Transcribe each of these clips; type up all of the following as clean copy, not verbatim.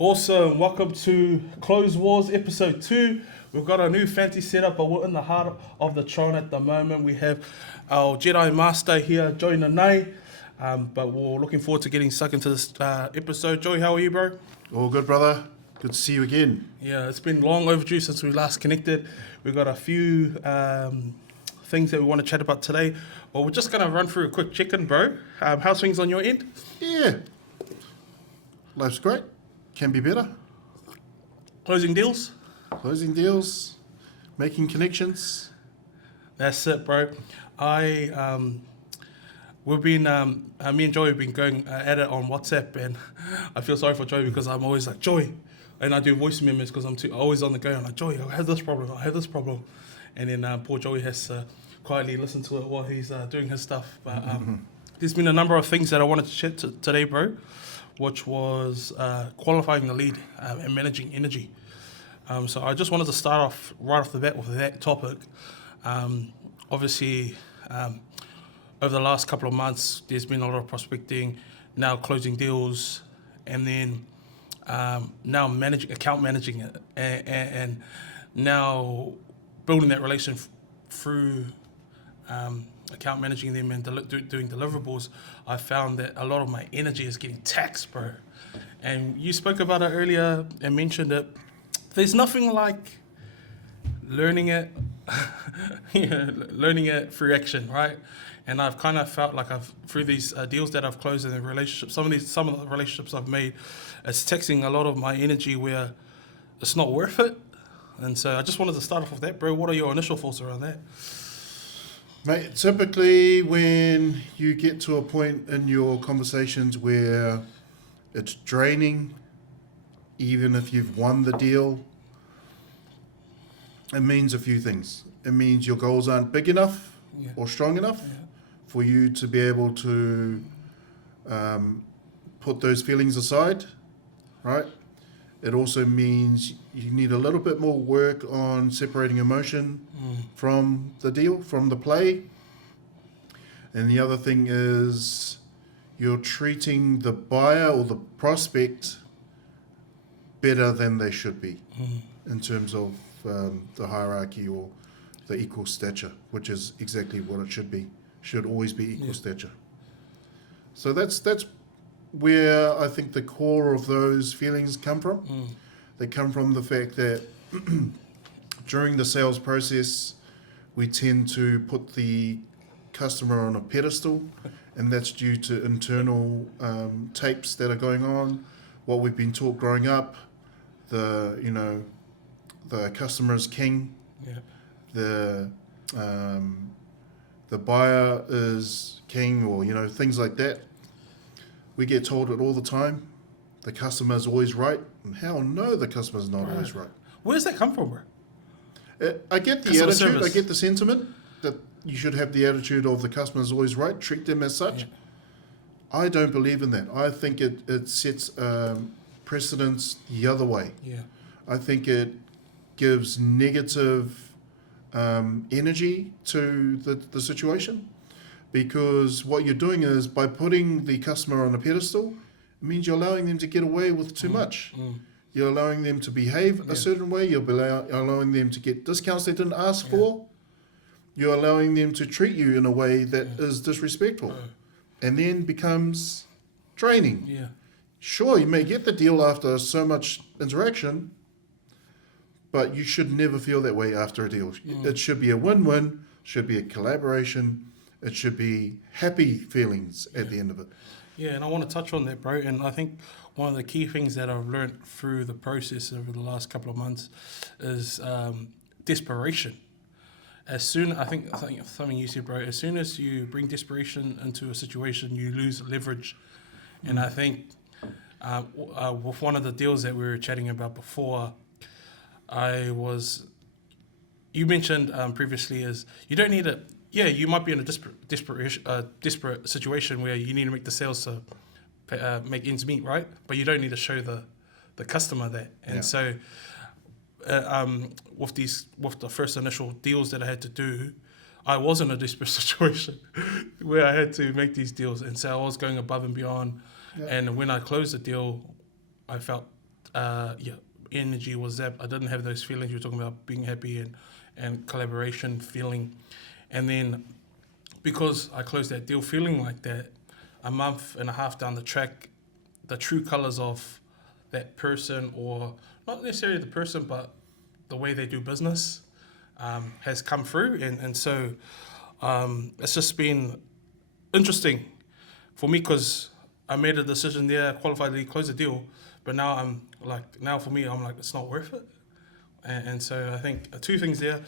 Awesome. Welcome to Close Wars episode 2. We've got a new fancy setup, but we're in the heart of the Tron at the moment. We have our Jedi Master here, Joey Nanai. But we're looking forward to getting stuck into this episode. Joey, how are you, bro? All good, brother. Good to see you again. Yeah, it's been long overdue since we last connected. We've got a few things that we want to chat about today. Well, we're just going to run through a quick check-in, bro. How's things on your end? Yeah. Life's great. Can be better. Closing deals? Closing deals. Making connections. That's it, bro. We've been, me and Joey have been going at it on WhatsApp, and I feel sorry for Joey because I'm always like, Joey, and I do voice memos because I'm always on the go. I'm like, Joey, I have this problem. And then poor Joey has to quietly listen to it while he's doing his stuff. But there's been a number of things that I wanted to chat today, bro, which was qualifying the lead and managing energy. So I just wanted to start off right off the bat with that topic. Obviously, over the last couple of months, there's been a lot of prospecting, now closing deals, and then now account managing it, and now building that relation through account managing them and doing deliverables. I found that a lot of my energy is getting taxed, bro. And you spoke about it earlier and mentioned it. There's nothing like learning it, learning it through action, right? And I've kind of felt like through these deals that I've closed in the relationships, some of the relationships I've made, it's taxing a lot of my energy where it's not worth it. And so I just wanted to start off with that, bro. What are your initial thoughts around that? Mate, typically when you get to a point in your conversations where it's draining, even if you've won the deal, it means a few things. It means your goals aren't big enough or strong enough for you to be able to put those feelings aside, right? It also means you need a little bit more work on separating emotion from the deal, from the play. And the other thing is you're treating the buyer or the prospect better than they should be in terms of the hierarchy or the equal stature, which is exactly what it should be. Should always be equal stature. So that's where I think the core of those feelings come from. They come from the fact that during the sales process, we tend to put the customer on a pedestal, and that's due to internal tapes that are going on, what we've been taught growing up. The customer is king. The buyer is king, or things like that. We get told it all the time. The customer is always right. And hell no, the customer's not always right. Where does that come from, bro? I get the attitude, service. I get the sentiment that you should have the attitude of the customer's always right, treat them as such. I don't believe in that. I think it sets precedence the other way. I think it gives negative energy to the situation. Because what you're doing is, by putting the customer on a pedestal, it means you're allowing them to get away with too much. You're allowing them to behave a certain way. You're allowing them to get discounts they didn't ask for. You're allowing them to treat you in a way that is disrespectful and then becomes draining. Sure, you may get the deal after so much interaction, but you should never feel that way after a deal. It should be a win-win, should be a collaboration. It should be happy feelings at the end of it. Yeah, and I want to touch on that, bro. And I think one of the key things that I've learned through the process over the last couple of months is desperation. I think something you said, bro, as soon as you bring desperation into a situation, you lose leverage. And I think with one of the deals that we were chatting about before, you mentioned previously is you don't need a... Yeah, you might be in a desperate situation where you need to make the sales to make ends meet, right? But you don't need to show the customer that. And so with the first initial deals that I had to do, I was in a desperate situation where I had to make these deals. And so I was going above and beyond. And when I closed the deal, I felt energy was zapped. I didn't have those feelings. You're talking about being happy and collaboration feeling. And then because I closed that deal feeling like that, a month and a half down the track, the true colors of that person, or not necessarily the person, but the way they do business, has come through. And so it's just been interesting for me because I made a decision there, qualifiedly close the deal, but now for me, I'm like, it's not worth it. And so I think two things there.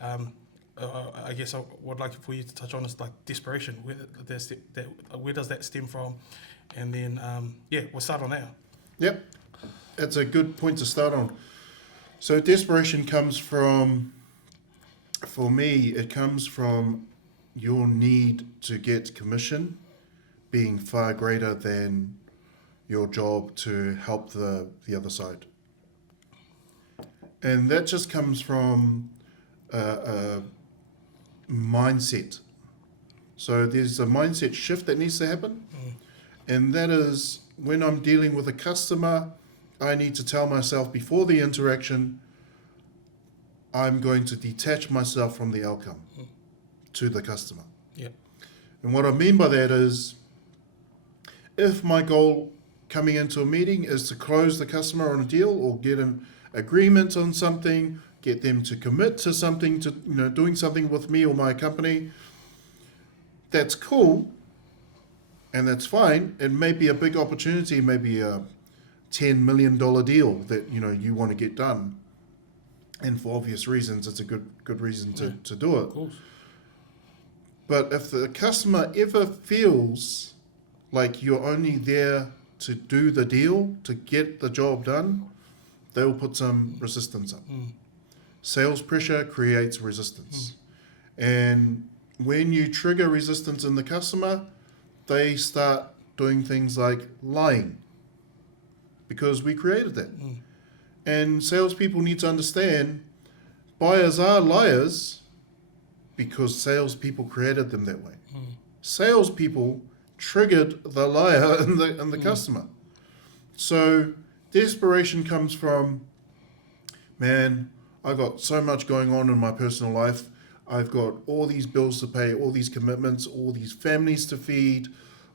I guess I would like for you to touch on is like desperation. Where does that stem from? And then we'll start on that. Yep, it's a good point to start on. So desperation comes from, for me, it comes from your need to get commission being far greater than your job to help the other side. And that just comes from a mindset. So there's a mindset shift that needs to happen. And that is when I'm dealing with a customer, I need to tell myself before the interaction, I'm going to detach myself from the outcome to the customer. Yep. And what I mean by that is, if my goal coming into a meeting is to close the customer on a deal or get an agreement on something, get them to commit to something, to doing something with me or my company, that's cool and that's fine. It may be a big opportunity, maybe a $10 million deal that you want to get done. And for obvious reasons, it's a good reason to do it. Of course. But if the customer ever feels like you're only there to do the deal, to get the job done, they'll put some resistance up. Sales pressure creates resistance. And when you trigger resistance in the customer, they start doing things like lying, because we created that. And salespeople need to understand buyers are liars because salespeople created them that way. Salespeople triggered the liar in the customer. So desperation comes from, man, I got so much going on in my personal life. I've got all these bills to pay, all these commitments, all these families to feed,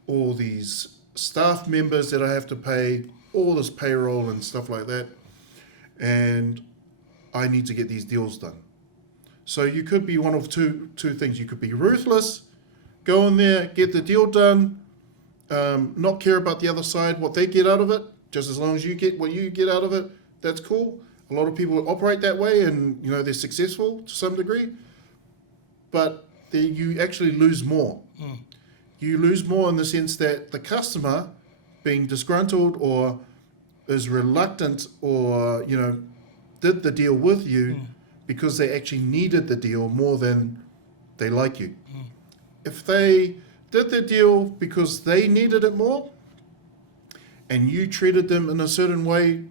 all these staff members that I have to pay, all this payroll and stuff like that. And I need to get these deals done. So you could be one of two things. You could be ruthless, go in there, get the deal done, not care about the other side, what they get out of it. Just as long as you get what you get out of it, that's cool. A lot of people operate that way, and they're successful to some degree. But you actually lose more. You lose more in the sense that the customer, being disgruntled or is reluctant or did the deal with you because they actually needed the deal more than they like you. If they did the deal because they needed it more and you treated them in a certain way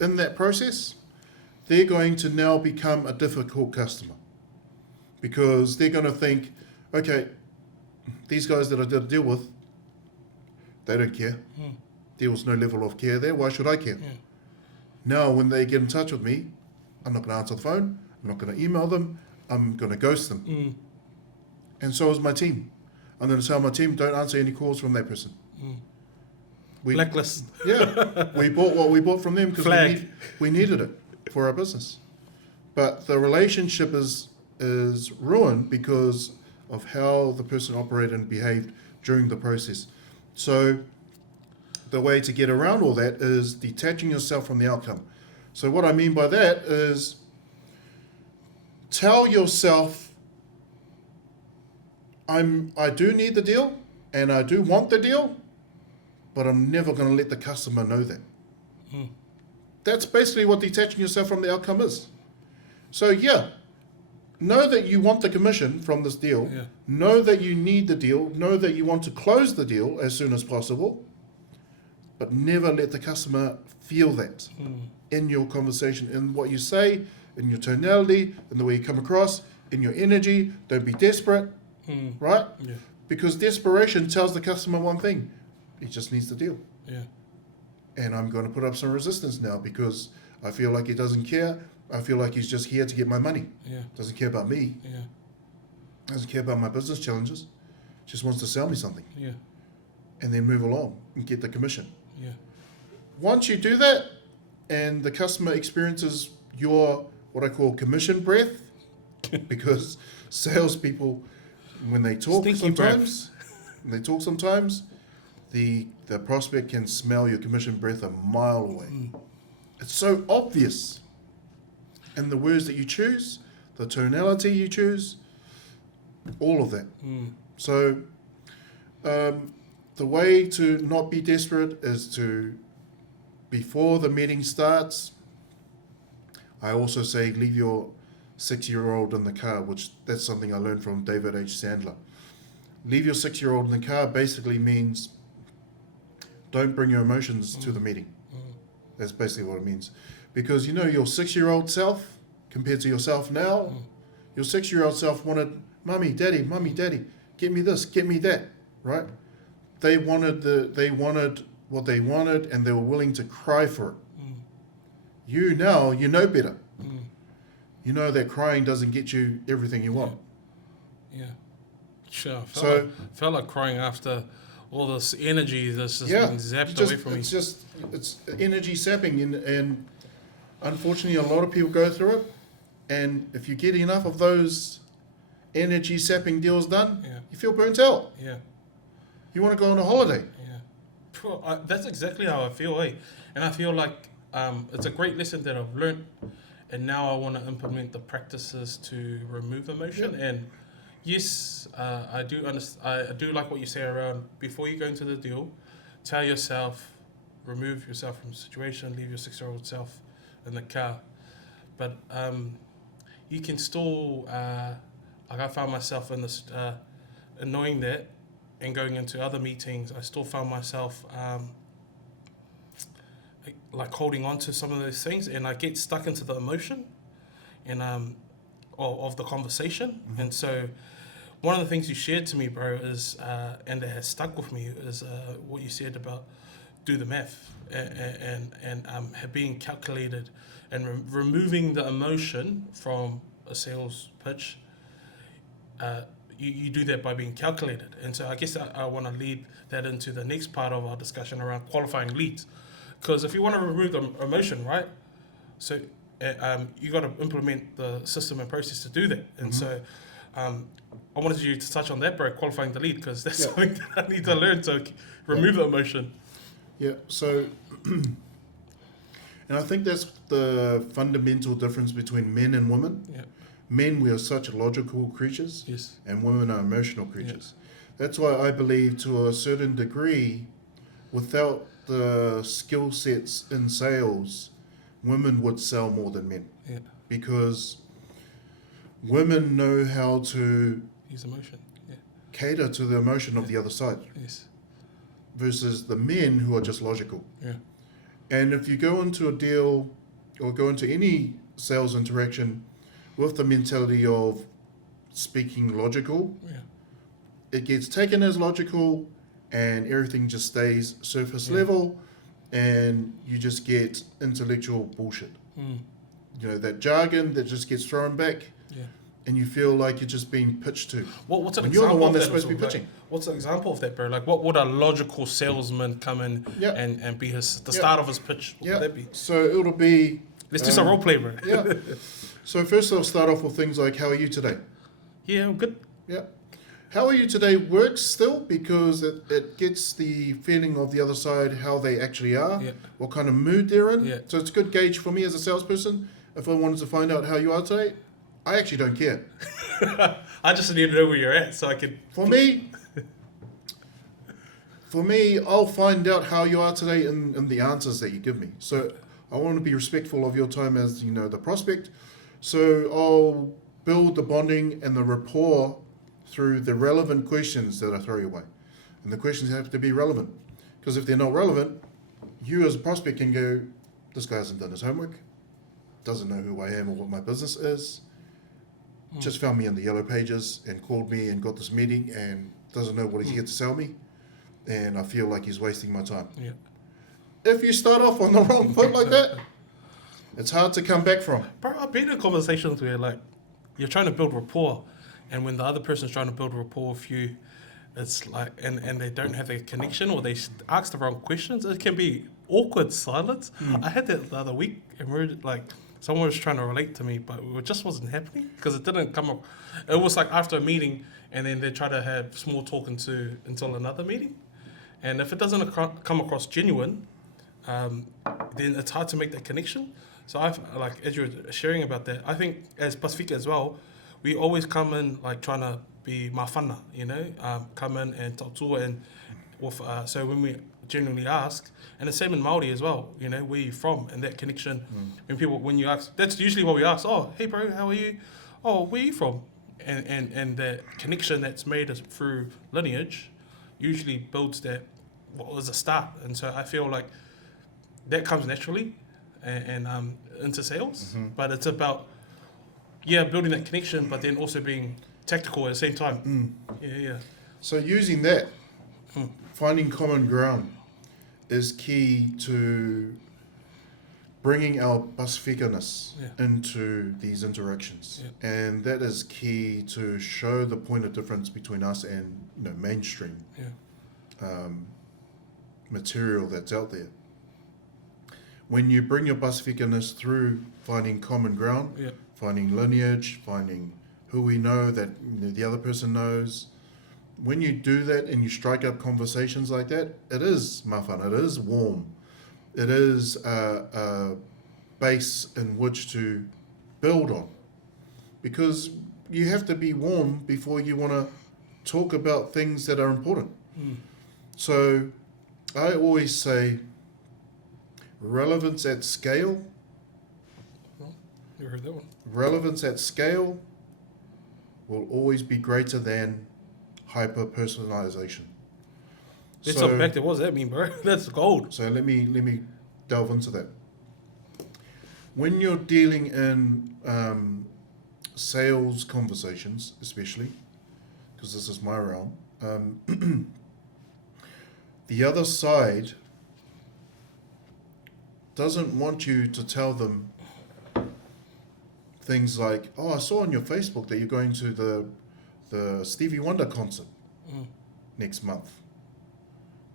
in that process, they're going to now become a difficult customer, because they're going to think, okay, these guys that I did a deal with, they don't care. There was no level of care there. Why should I care? Now, when they get in touch with me, I'm not going to answer the phone. I'm not going to email them. I'm going to ghost them. And so is my team. I'm going to tell my team, don't answer any calls from that person. Blacklist. Yeah. We bought what we bought from them because we needed it for our business. But the relationship is ruined because of how the person operated and behaved during the process. So the way to get around all that is detaching yourself from the outcome. So what I mean by that is, tell yourself, I do need the deal and I do want the deal, but I'm never going to let the customer know that. That's basically what detaching yourself from the outcome is. So know that you want the commission from this deal. Know that you need the deal. Know that you want to close the deal as soon as possible. But never let the customer feel that in your conversation, in what you say, in your tonality, in the way you come across, in your energy. Don't be desperate, right? Because desperation tells the customer one thing: he just needs the deal. and I'm going to put up some resistance now because I feel like he doesn't care. I feel like he's just here to get my money. Yeah. Doesn't care about me. Yeah. Doesn't care about my business challenges. Just wants to sell me something. Yeah. And then move along and get the commission. Yeah. Once you do that and the customer experiences your, what I call commission breath, because salespeople, when they talk Stinky sometimes, the prospect can smell your commission breath a mile away. It's so obvious. And the words that you choose, the tonality you choose, all of that. So the way to not be desperate is to, before the meeting starts, I also say leave your 6-year-old in the car, which that's something I learned from David H. Sandler. Leave your 6-year-old in the car basically means don't bring your emotions to the meeting. That's basically what it means. Because you know your 6-year-old self compared to yourself now, your 6-year-old self wanted mommy, daddy, get me this, get me that, right? They wanted what they wanted and they were willing to cry for it. You now, you know better. You know that crying doesn't get you everything you want. Yeah. Sure. I felt like crying after all this energy that's just being zapped away from me. It's energy sapping, and unfortunately a lot of people go through it, and if you get enough of those energy sapping deals done, you feel burnt out. Yeah. You want to go on a holiday. Yeah. That's exactly how I feel, and I feel like it's a great lesson that I've learned, and now I want to implement the practices to remove emotion. And yes, I do like what you say around before you go into the deal, tell yourself, remove yourself from the situation, leave your 6-year-old self in the car. But you can still, like I found myself in this, knowing that and going into other meetings, I still found myself like holding on to some of those things, and I get stuck into the emotion and of the conversation. And so one of the things you shared to me, bro, is and that has stuck with me is what you said about do the math and being calculated and removing the emotion from a sales pitch. You do that by being calculated. And so I guess I want to lead that into the next part of our discussion around qualifying leads. Because if you want to remove the emotion, right, so you got to implement the system and process to do that. And so I wanted you to touch on that, bro, qualifying the lead, because that's something that I need to learn to remove the emotion. Yeah, so, and I think that's the fundamental difference between men and women. Yeah. Men, we are such logical creatures, Yes. and women are emotional creatures. That's why I believe to a certain degree, without the skill sets in sales, women would sell more than men. Yeah. Because women know how to Use emotion. Yeah. cater to the emotion of the other side, Yes. versus the men who are just logical. Yeah. And if you go into a deal or go into any sales interaction with the mentality of speaking logical, it gets taken as logical and everything just stays surface level and you just get intellectual bullshit. You know, that jargon that just gets thrown back and you feel like you're just being pitched to. What's an when example you're the one of that's that supposed to be as well? pitching. What's an example of that, bro? Like, what would a logical salesman come in and be the start of his pitch? What would that be? So it'll be... Let's do some role play, bro. So first I'll start off with things like, how are you today? Yeah, I'm good. Yeah. How are you today works still because it gets the feeling of the other side, how they actually are, what kind of mood they're in. Yeah. So it's a good gauge for me as a salesperson. If I wanted to find out how you are today, I actually don't care. I just need to know where you're at so I can... For me, I'll find out how you are today in the answers that you give me. So I want to be respectful of your time as, you know, the prospect. So I'll build the bonding and the rapport through the relevant questions that I throw your way. And the questions have to be relevant. Because if they're not relevant, you as a prospect can go, this guy hasn't done his homework, doesn't know who I am or what my business is, just found me in the yellow pages and called me and got this meeting and doesn't know what he's here to sell me, and I feel like he's wasting my time. Yeah. if you start off on the wrong foot like that, it's hard to come back from. Bro, I've been in conversations where like you're trying to build rapport, and when the other person's trying to build rapport with you, it's like and they don't have a connection or they ask the wrong questions. It can be awkward silence. I had that the other week, and we were like someone was trying to relate to me, but it just wasn't happening because it didn't come up. It was like after a meeting, and then they try to have small talk until another meeting, and if it doesn't come across genuine, then it's hard to make that connection. So I've like as you were sharing about that, I think as Pasifika as well, we always come in like trying to be mawhana, come in and talk to and with, so when we genuinely ask, and the same in Māori as well, where you from and that connection. When you ask, that's usually what we ask. Oh, hey bro, how are you? Oh, where are you from? And the connection that's made through lineage usually builds that what was a start. And so I feel like that comes naturally and into sales, but it's about building that connection, but then also being tactical at the same time. Yeah. So using that, finding common ground is key to bringing our Pasifika-ness into these interactions. And that is key to show the point of difference between us and mainstream material that's out there. When you bring your Pasifika-ness through finding common ground, finding lineage, finding who we know that the other person knows, when you do that and you strike up conversations like that, it is mawhana, it is warm. It is a base in which to build on. Because you have to be warm before you want to talk about things that are important. So I always say relevance at scale. Never heard that one. Relevance at scale will always be greater than hyper-personalization. Let's unpack that. What does that mean, bro? That's gold. So let me delve into that. When you're dealing in sales conversations, especially, because this is my realm, the other side doesn't want you to tell them things like, oh, I saw on your Facebook that you're going to the Stevie Wonder concert next month.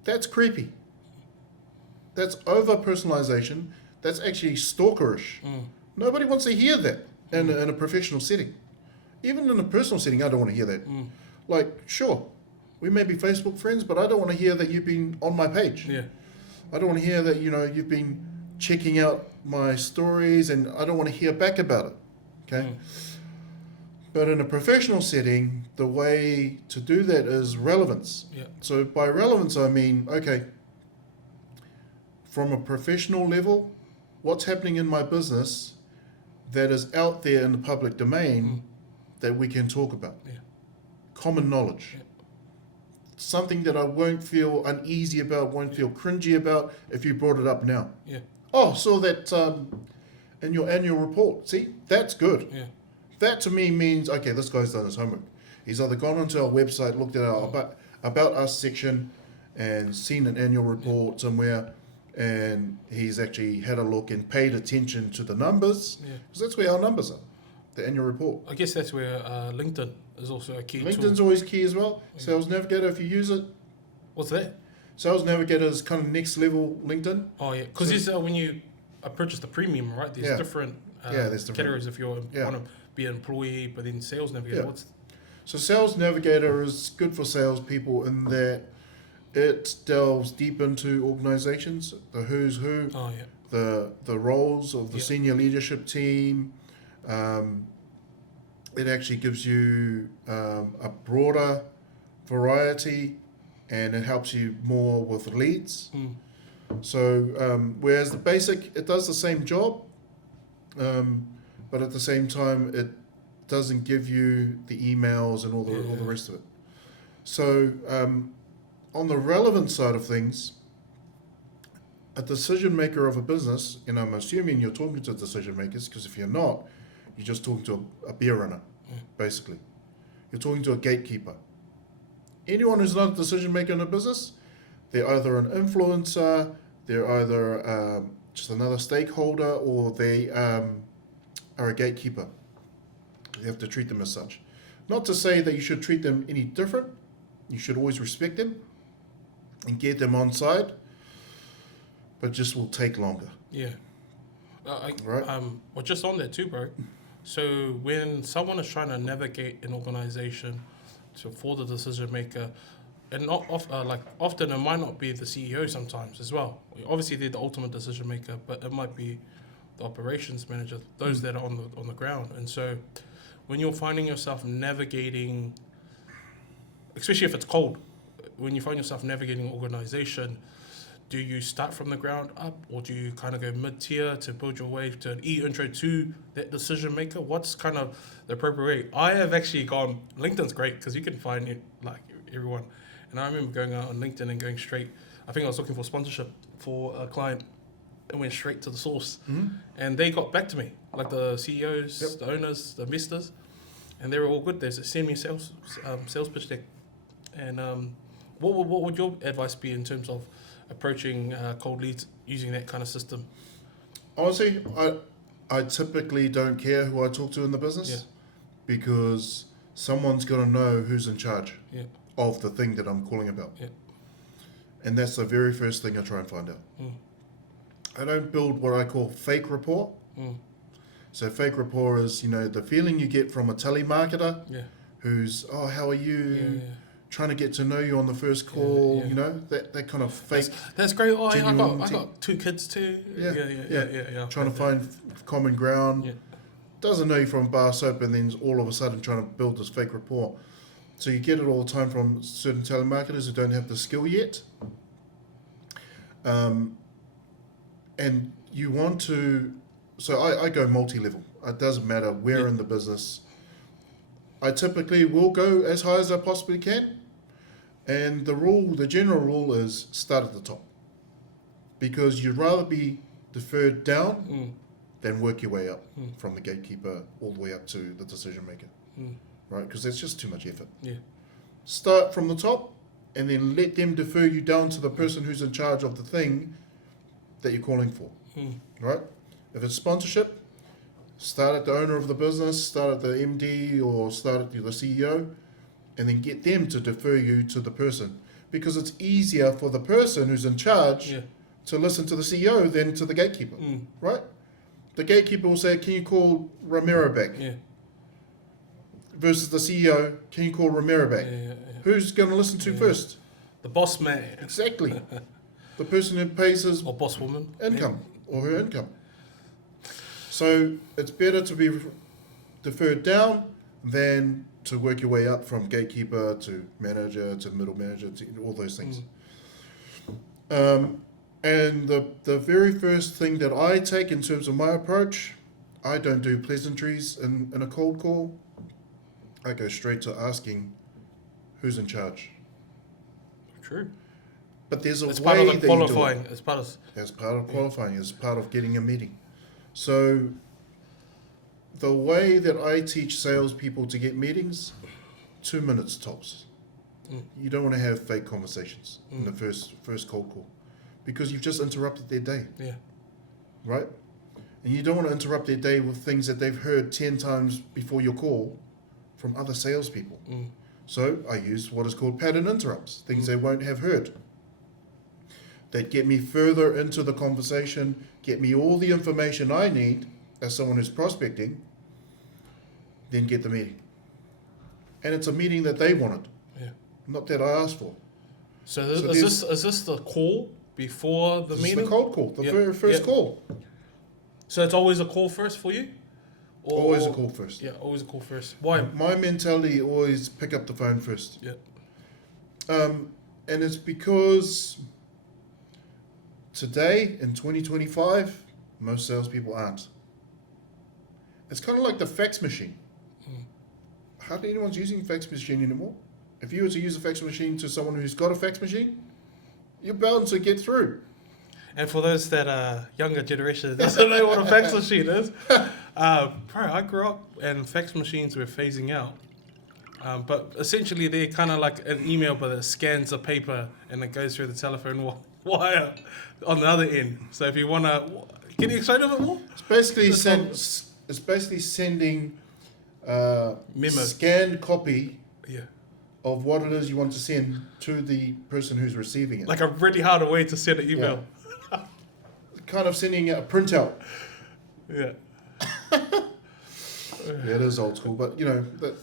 That's creepy. That's over-personalization. That's actually stalkerish. Nobody wants to hear that in a professional setting. Even in a personal setting, I don't want to hear that. Like, sure, we may be Facebook friends, but I don't want to hear that you've been on my page. I don't want to hear that, you've been checking out my stories, and I don't want to hear back about it. Okay? But in a professional setting, the way to do that is relevance. So by relevance, I mean, okay, from a professional level, what's happening in my business that is out there in the public domain that we can talk about? Common knowledge. Something that I won't feel uneasy about, won't feel cringy about if you brought it up now. Oh, saw that in your annual report. See, that's good. That to me means, okay, this guy's done his homework. He's either gone onto our website, looked at our about us section, and seen an annual report somewhere, and he's actually had a look and paid attention to the numbers, because that's where our numbers are, the annual report. I guess that's where LinkedIn is also a key tool. LinkedIn's always key as well. Sales Navigator, if you use it. What's that? Sales Navigator is kind of next level LinkedIn. Oh yeah, because when you purchase the premium, right? There's different categories if you want to be an employee, but then Sales Navigator. So Sales Navigator is good for salespeople in that it delves deep into organizations, the who's who, the roles of the senior leadership team. It actually gives you a broader variety, and it helps you more with leads. So whereas the basic, it does the same job, but at the same time, it doesn't give you the emails and all the rest of it. So on the relevant side of things, a decision maker of a business, and I'm assuming you're talking to decision makers, because if you're not, you're just talking to a beer runner, basically. You're talking to a gatekeeper. Anyone who's not a decision maker in a business, they're either an influencer, they're either just another stakeholder or they are a gatekeeper. You have to treat them as such. Not to say that you should treat them any different. You should always respect them and get them on side, but just will take longer. Yeah. Right. Well, just on that too, bro. So when someone is trying to navigate an organization for the decision maker, and often it might not be the CEO sometimes as well. Obviously, they're the ultimate decision maker, but it might be the operations manager, those that are on the ground. And so when you're finding yourself navigating, especially if it's cold, when you find yourself navigating an organization, do you start from the ground up, or do you kind of go mid-tier to build your way to an intro to that decision maker? What's kind of the appropriate way? I have actually gone, LinkedIn's great because you can find it like everyone. And I remember going out on LinkedIn and going straight, I think I was looking for sponsorship for a client and went straight to the source. Mm-hmm. And they got back to me, like the CEOs, the owners, the investors, and they were all good. They said, send me a sales pitch deck. And what would your advice be in terms of approaching cold leads using that kind of system? Honestly, I typically don't care who I talk to in the business because someone's got to know who's in charge of the thing that I'm calling about. Yeah. And that's the very first thing I try and find out. I don't build what I call fake rapport. So fake rapport is, the feeling you get from a telemarketer who's, oh, how are you? Trying to get to know you on the first call, that kind of fake. That's great. Oh, I genuine got 2 kids too. Yeah. Trying to find common ground. Yeah. Doesn't know you from bar soap, and then all of a sudden trying to build this fake rapport. So you get it all the time from certain telemarketers who don't have the skill yet. And you want to, so I go multi-level. It doesn't matter where in the business. I typically will go as high as I possibly can. And the general rule is start at the top. Because you'd rather be deferred down than work your way up from the gatekeeper all the way up to the decision maker. Right? Because that's just too much effort. Yeah. Start from the top and then let them defer you down to the person who's in charge of the thing that you're calling for. Right? If it's sponsorship, start at the owner of the business, start at the MD or start at the CEO, and then get them to defer you to the person. Because it's easier for the person who's in charge to listen to the CEO than to the gatekeeper. Right? The gatekeeper will say, can you call Romero back? Versus the CEO, can you call Romero back? Who's going to listen to first? The boss man. Exactly. The person who pays his or boss woman income or her income. So it's better to be deferred down than to work your way up from gatekeeper to manager to middle manager to all those things. And the very first thing that I take in terms of my approach, I don't do pleasantries in a cold call. I go straight to asking who's in charge. True. But there's a it's way part of the that qualifying. You do it. It's part of As part of qualifying, as part of getting a meeting. So the way that I teach salespeople to get meetings, 2 minutes tops. You don't want to have fake conversations in the first cold call because you've just interrupted their day. Yeah. Right? And you don't want to interrupt their day with things that they've heard 10 times before your call from other salespeople. So I use what is called pattern interrupts, things they won't have heard. That get me further into the conversation, get me all the information I need as someone who's prospecting, then get the meeting. And it's a meeting that they wanted, not that I asked for. So is this the call before the meeting? This is the cold call, the very first call. So it's always a call first for you? Always a call first. Yeah, always a call first. Why? My mentality always pick up the phone first. Yeah. And it's because today, in 2025, most salespeople aren't. It's kind of like the fax machine. Hardly anyone's using a fax machine anymore. If you were to use a fax machine to someone who's got a fax machine, you're bound to get through. And for those that are younger generation that doesn't know what a fax machine is, I grew up and fax machines were phasing out. But essentially they're kind of like an email, but it scans the paper and it goes through the telephone wire on the other end. So if you want to, can you explain a bit more? It's basically Just it's basically sending Memo. scanned copy Yeah. of what it is you want to send to the person who's receiving it. Like a really hard way to send an email. Kind of sending a printout. Yeah. Yeah, it is old school, but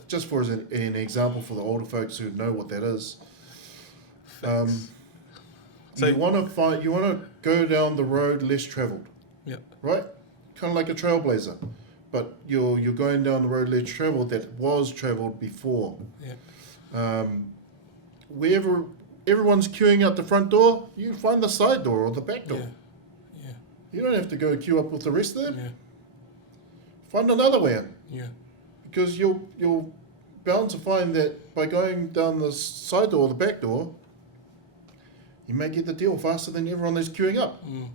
just for an example for the older folks who know what that is. So- you want to go down the road less traveled, Yeah. right? Kind of like a trailblazer, but you're going down the road less traveled that was traveled before. Yeah. Wherever everyone's queuing out the front door, you find the side door or the back door. Yeah. Yeah. You don't have to go queue up with the rest of them. Yeah. Find another way in. Yeah. Because you're bound to find that by going down the side door or the back door, you may get the deal faster than everyone that's queuing up. Mm.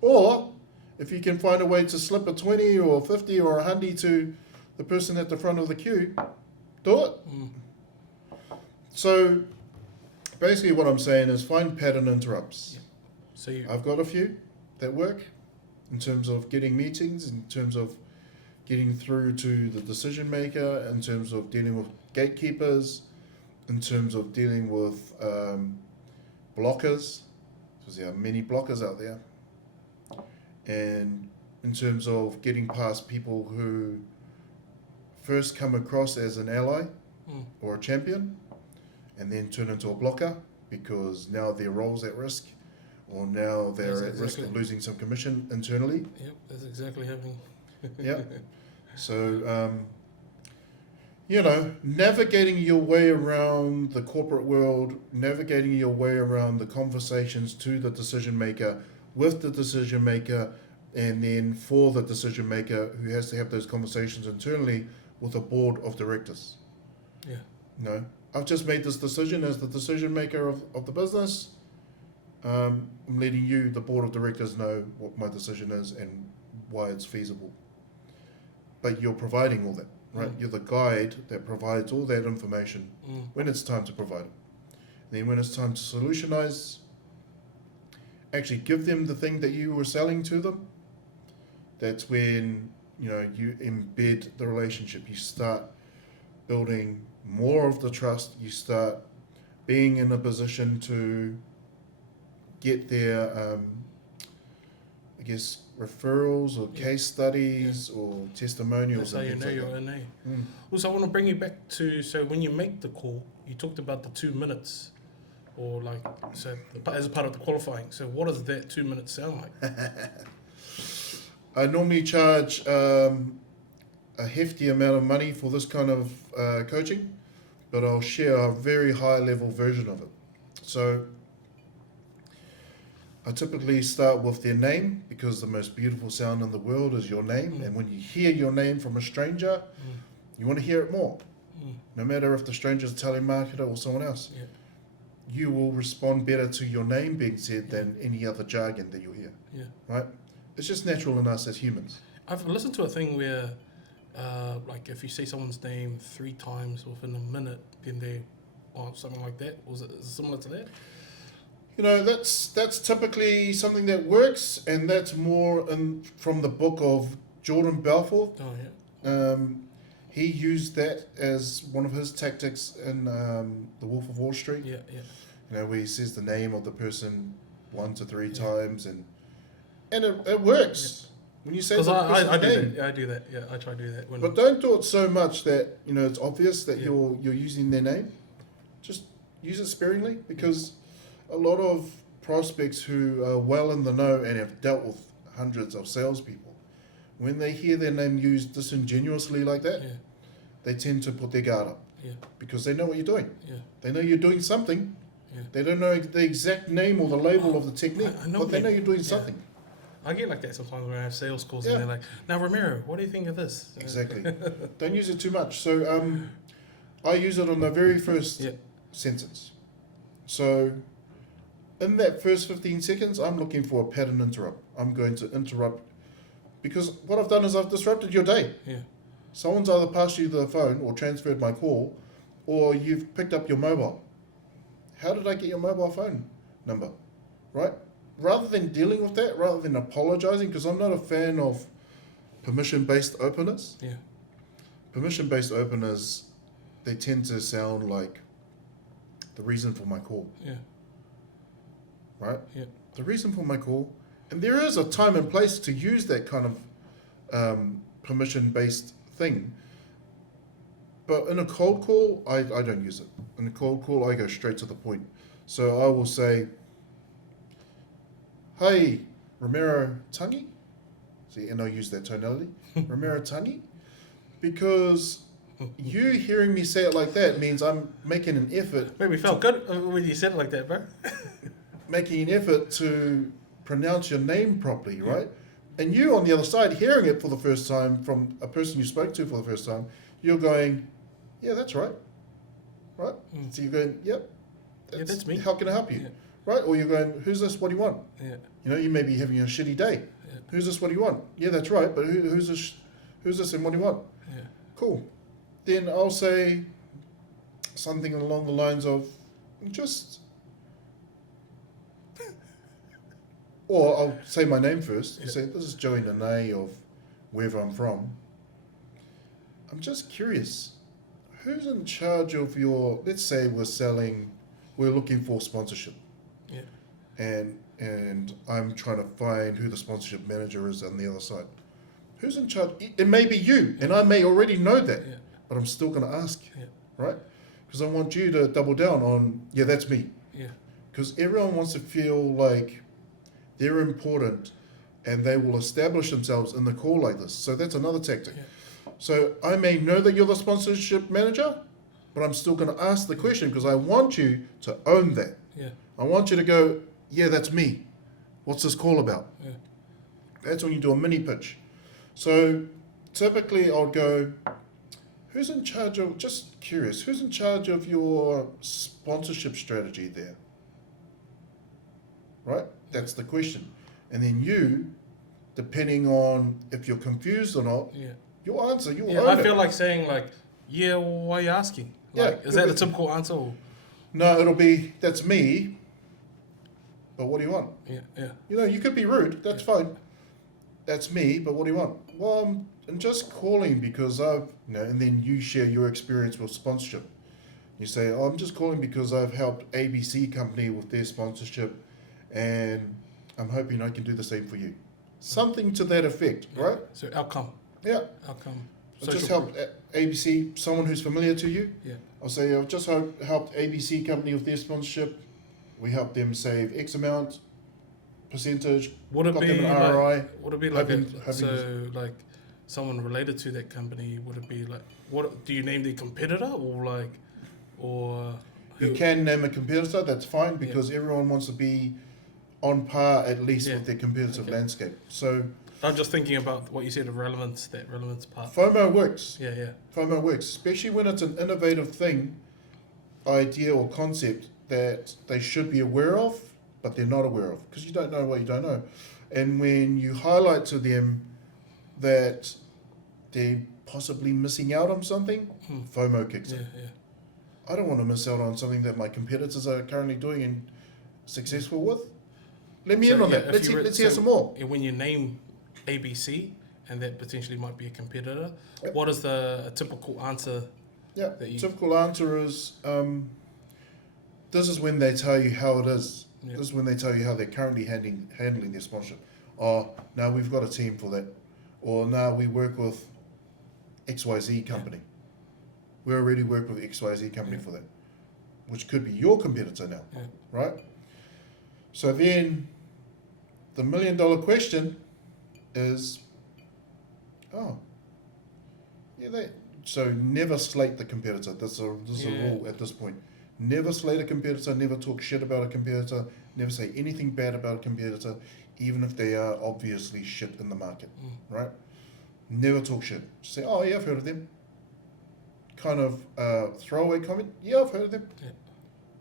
Or if you can find a way to slip a 20 or 50 or 100 to the person at the front of the queue, do it. Mm. So basically what I'm saying is find pattern interrupts. Yeah. So you. I've got a few that work in terms of getting meetings, in terms of getting through to the decision maker, in terms of dealing with gatekeepers, in terms of dealing with blockers, because there are many blockers out there, and in terms of getting past people who first come across as an ally or a champion and then turn into a blocker because now their role's at risk or now they're That's at risk of exactly- losing some commission internally. Yep. That's exactly happening. Yeah. So, navigating your way around the corporate world, navigating your way around the conversations to the decision maker, with the decision maker, and then for the decision maker who has to have those conversations internally with a board of directors. Yeah. I've just made this decision as the decision maker of the business. I'm letting you, the board of directors, know what my decision is and why it's feasible. But you're providing all that, right? Mm. You're the guide that provides all that information Mm. when it's time to provide it. Then when it's time to solutionize, actually give them the thing that you were selling to them. That's when you embed the relationship. You start building more of the trust. You start being in a position to get their, referrals or case studies or testimonials. That's how you and know things you're like NA. that. Also, I want to bring you back to, so when you make the call, you talked about the 2 minutes, or as a part of the qualifying. So what does that 2 minutes sound like? I normally charge a hefty amount of money for this kind of coaching, but I'll share a very high level version of it. So I typically start with their name because the most beautiful sound in the world is your name. Mm. And when you hear your name from a stranger, you want to hear it more. No matter if the stranger's a telemarketer or someone else, Yeah. you will respond better to your name being said than any other jargon that you'll hear. Yeah. Right? It's just natural in us as humans. I've listened to a thing where, like, if you say someone's name 3 times within a minute, then they, or something like that. Was it similar to that? That's typically something that works, and that's more from the book of Jordan Belfort. Oh yeah. He used that as one of his tactics in The Wolf of Wall Street. Yeah. Yeah. Where he says the name of the person 1 to 3 times, and it works when you say the Because person's I do name. that. Yeah, I do that. Yeah, I try to do that. When But don't do it so much that it's obvious that Yeah. you're using their name. Just use it sparingly, because a lot of prospects who are well in the know and have dealt with hundreds of salespeople, when they hear their name used disingenuously like that, yeah, they tend to put their guard up yeah, because they know what you're doing. yeah, They know you're doing something. yeah. They don't know the exact name or the label of the technique, I know but they what know you- you're doing yeah. something. I get like that sometimes when I have sales calls Yeah. and they're like, "Now Ramiro, what do you think of this?" Exactly. Don't use it too much. So I use it on the very first Yeah. sentence. So in that first 15 seconds, I'm looking for a pattern interrupt. I'm going to interrupt because what I've done is I've disrupted your day. Yeah. Someone's either passed you the phone or transferred my call, or you've picked up your mobile. How did I get your mobile phone? number, right? Rather than dealing with that, rather than apologizing, because I'm not a fan of permission-based openers. Yeah. Permission-based openers, they tend to sound like the reason for my call, Yeah. right? Yeah. The reason for my call, and there is a time and place to use that kind of permission-based thing. But in a cold call, I don't use it. In a cold call, I go straight to the point. So I will say, "Hey, Romero Tangi." See, and I'll use that tonality, Romero Tangi, because you hearing me say it like that means I'm making an effort. Maybe felt good when you said it like that, bro. Making an effort to pronounce your name properly, right? And you on the other side, hearing it for the first time from a person you spoke to for the first time, you're going, "Yeah, that's right," right? Mm. So you're going, "Yep, That's me. How can I help you?" Yeah. Right? Or you're going, "Who's this? What do you want?" Yeah. You know, you may be having a shitty day. Yeah. "Who's this? What do you want?" "Yeah, that's right, but who's this? Who's this? And what do you want?" Yeah. Cool. Then I'll say something along the lines of, just, or I'll say my name first. Yeah. Say, "This is Joey Nanai of wherever I'm from. I'm just curious, who's in charge of your, let's say we're looking for sponsorship. Yeah. And I'm trying to find who the sponsorship manager is on the other side. Who's in charge? It may be you, and I may already know that, Yeah. but I'm still going to ask, Yeah. right? Because I want you to double down on, yeah, that's me. Yeah. Because everyone wants to feel like they're important and they will establish themselves in the call like this. So that's another tactic. Yeah. So I may know that you're the sponsorship manager, but I'm still going to ask the question because I want you to own that. Yeah. I want you to go, "Yeah, that's me. What's this call about?" Yeah. That's when you do a mini pitch. So typically I'll go, "Who's in charge of," just curious, "who's in charge of your sponsorship strategy there?" Right? That's the question. And then you, depending on if you're confused or not, Yeah. you'll answer, you'll Yeah. own I feel it. like saying like, yeah, why are you asking? Yeah, Like, is that a typical answer? Or? No, it'll be, "That's me, but what do you want?" Yeah. Yeah. You know, you could be rude, that's fine. "That's me, but what do you want?" "Well, I'm just calling because and then you share your experience with sponsorship. You say, "Oh, I'm just calling because I've helped ABC company with their sponsorship and I'm hoping I can do the same for you." Something to that effect, right? So outcome. Yeah. Outcome. I just Social helped proof. ABC, someone who's familiar to you. Yeah. I'll say, "I've just helped ABC company with their sponsorship. We helped them save X amount, percentage, Would it got be them an like? ROI. Would it be like Having- so like someone related to that company? Would it be like what? Do you name the competitor or like or? You can name a competitor, that's fine, because everyone wants to be on par at least Yeah. with their competitive Okay. landscape. So I'm just thinking about what you said of relevance. That relevance part. FOMO works. Yeah. Yeah. FOMO works, especially when it's an innovative thing, idea or concept that they should be aware of, but they're not aware of, because you don't know what you don't know. And when you highlight to them that they're possibly missing out on something, Hmm. FOMO kicks Yeah. in. Yeah. I don't want to miss out on something that my competitors are currently doing and successful with. Let me So, in on yeah, that. if Let's you hear so some more. When you name ABC and that potentially might be a competitor, Yep. what is the typical answer? Yeah, that you- typical answer is, this is when they tell you how it is. Yeah. This is when they tell you how they're currently handling their sponsorship. "Oh, now we've got a team for that." Or, "Now we work with XYZ company. We already work with XYZ company Yeah. for that." Which could be your competitor now, Yeah. right? So then, the $1 million question is, oh, yeah, so never slate the competitor. This is a Yeah. rule at this point. Never slate a competitor, never talk shit about a competitor, never say anything bad about a competitor, even if they are obviously shit in the market, right? Never talk shit. Just say, "Oh yeah, I've heard of them." Kind of throwaway comment, "Yeah, I've heard of them." Yeah.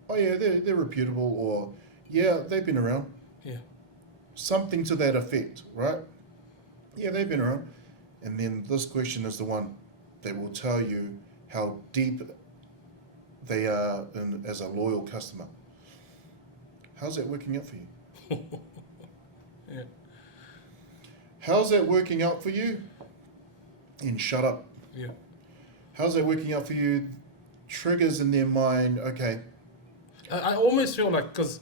"Oh yeah, they're reputable," or "Yeah, they've been around." Yeah. Something to that effect, right? "Yeah, they've been around." And then this question is the one that will tell you how deep they are as a loyal customer. how's that working out for you? Yeah. How's that working out for you? And shut up. Yeah. How's that working out for you? Triggers in their mind, okay. I almost feel like, because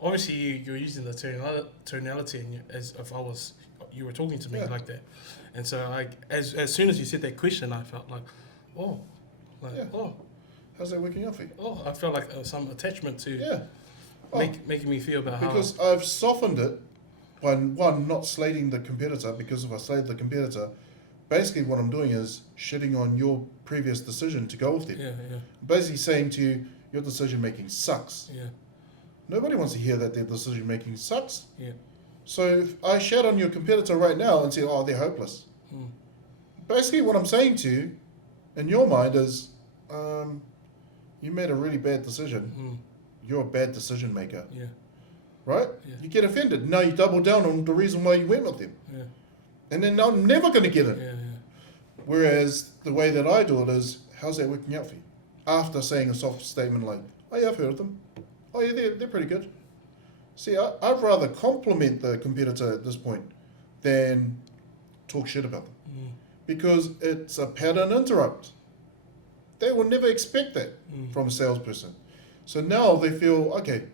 obviously you're using the tonality as if you were talking to me Yeah. like that. And so as soon as you said that question, I felt like, oh, Yeah. oh, How's that working out for you? oh, I felt like some attachment to Yeah. Oh, making me feel about because I've softened it by, one, not slating the competitor, because if I slate the competitor, basically what I'm doing is shitting on your previous decision to go with them. Yeah. Basically saying to you, your decision making sucks. Yeah. Nobody wants to hear that their decision making sucks. Yeah. So if I shout on your competitor right now and say, oh, they're hopeless. Mm. Basically what I'm saying to you, in your mind, is you made a really bad decision. Mm. You're a bad decision maker. Yeah. Right? Yeah. You get offended. Now you double down on the reason why you went with them. Yeah. And then I'm never going to get it. Yeah. Whereas the way that I do it is, how's that working out for you? After saying a soft statement like, oh yeah, I've heard of them. Oh yeah, they're pretty good. See, I'd rather compliment the competitor at this point than talk shit about them. Mm. Because it's a pattern interrupt. They will never expect that Mm. from a salesperson. So now they feel, okay,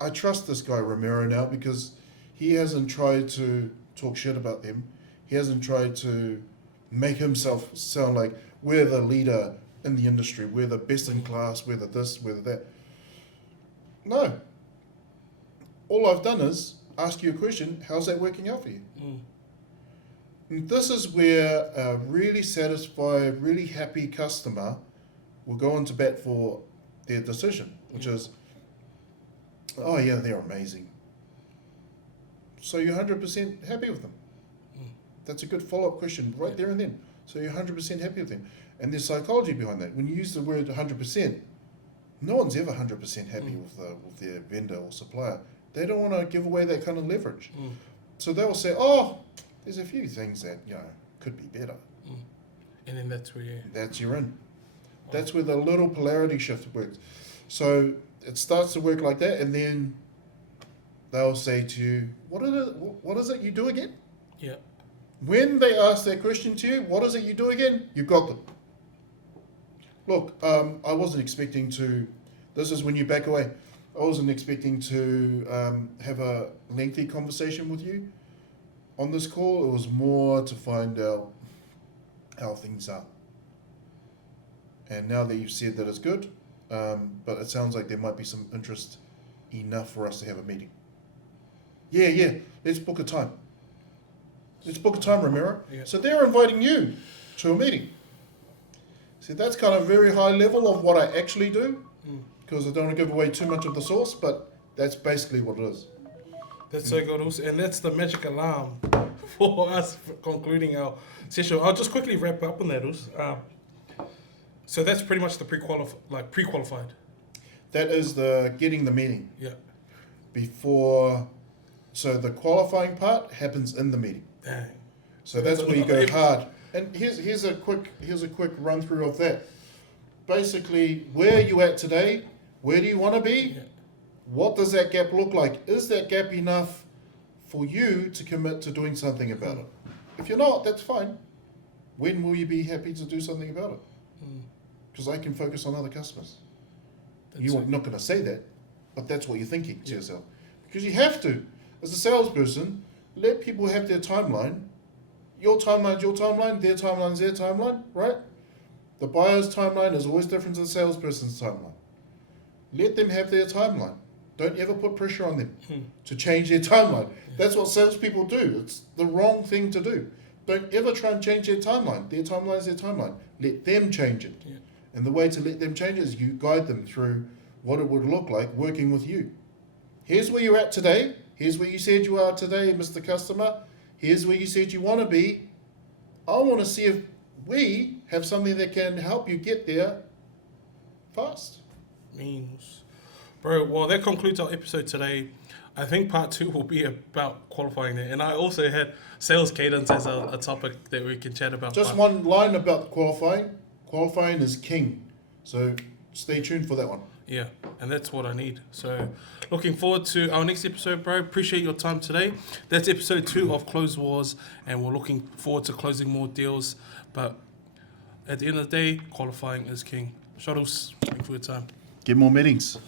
I trust this guy Romero now because he hasn't tried to talk shit about them. He hasn't tried to make himself sound like we're the leader in the industry, we're the best in class, we're the this, we're the that. No. All I've done is ask you a question, how's that working out for you? Mm. And this is where a really satisfied, really happy customer will go into bat for their decision, which is, oh yeah, they're amazing. So you're 100% happy with them. Mm. That's a good follow-up question right there and then. So you're 100% happy with them. And there's psychology behind that. When you use the word 100%, no one's ever 100% happy with their vendor or supplier. They don't want to give away that kind of leverage. Mm. So they will say, oh, there's a few things that, could be better. Mm. And then that's where That's you're in. That's where the little polarity shift works. So it starts to work like that, and then they'll say to you, what is it you do again? Yeah. When they ask that question to you, what is it you do again? You got them. Look, I wasn't expecting to, this is when you back away. I wasn't expecting to have a lengthy conversation with you on this call. It was more to find out how things are. And now that you've said that it's good, but it sounds like there might be some interest enough for us to have a meeting. Yeah, let's book a time. Let's book a time, Romero. Yeah. So they're inviting you to a meeting. See, that's kind of very high level of what I actually do, because I don't want to give away too much of the sauce, but that's basically what it is. That's so good, also, and that's the magic alarm for us for concluding our session. I'll just quickly wrap up on that, Us. So that's pretty much the pre-qualified. That is the getting the meeting Yeah. before. So the qualifying part happens in the meeting. Dang. So that's where you go hard. And here's a quick run through of that. Basically, where are you at today? Where do you want to be? Yeah. What does that gap look like? Is that gap enough for you to commit to doing something about it? If you're not, that's fine. When will you be happy to do something about it? Because I can focus on other customers. You're not going to say that, but that's what you're thinking to yourself. Because you have to. As a salesperson, let people have their timeline. Your timeline's your timeline, their timeline's their timeline, right? The buyer's timeline is always different to the salesperson's timeline. Let them have their timeline. Don't ever put pressure on them to change their timeline. That's what salespeople do. It's the wrong thing to do. Don't ever try and change their timeline. Their timeline is their timeline. Let them change it. Yeah. And the way to let them change it is you guide them through what it would look like working with you. Here's where you're at today. Here's where you said you are today, Mr. Customer. Here's where you said you want to be. I want to see if we have something that can help you get there fast. Means, bro. Well, that concludes our episode today. I think part 2 will be about qualifying it, and I also had sales cadence as a topic that we can chat about. Just one line about qualifying. Qualifying is king. So stay tuned for that one. Yeah, and that's what I need. So, looking forward to our next episode, bro. Appreciate your time today. That's episode 2 of Close Wars, and we're looking forward to closing more deals. But at the end of the day, qualifying is king. Shuttles, thanks for your time. Get more meetings.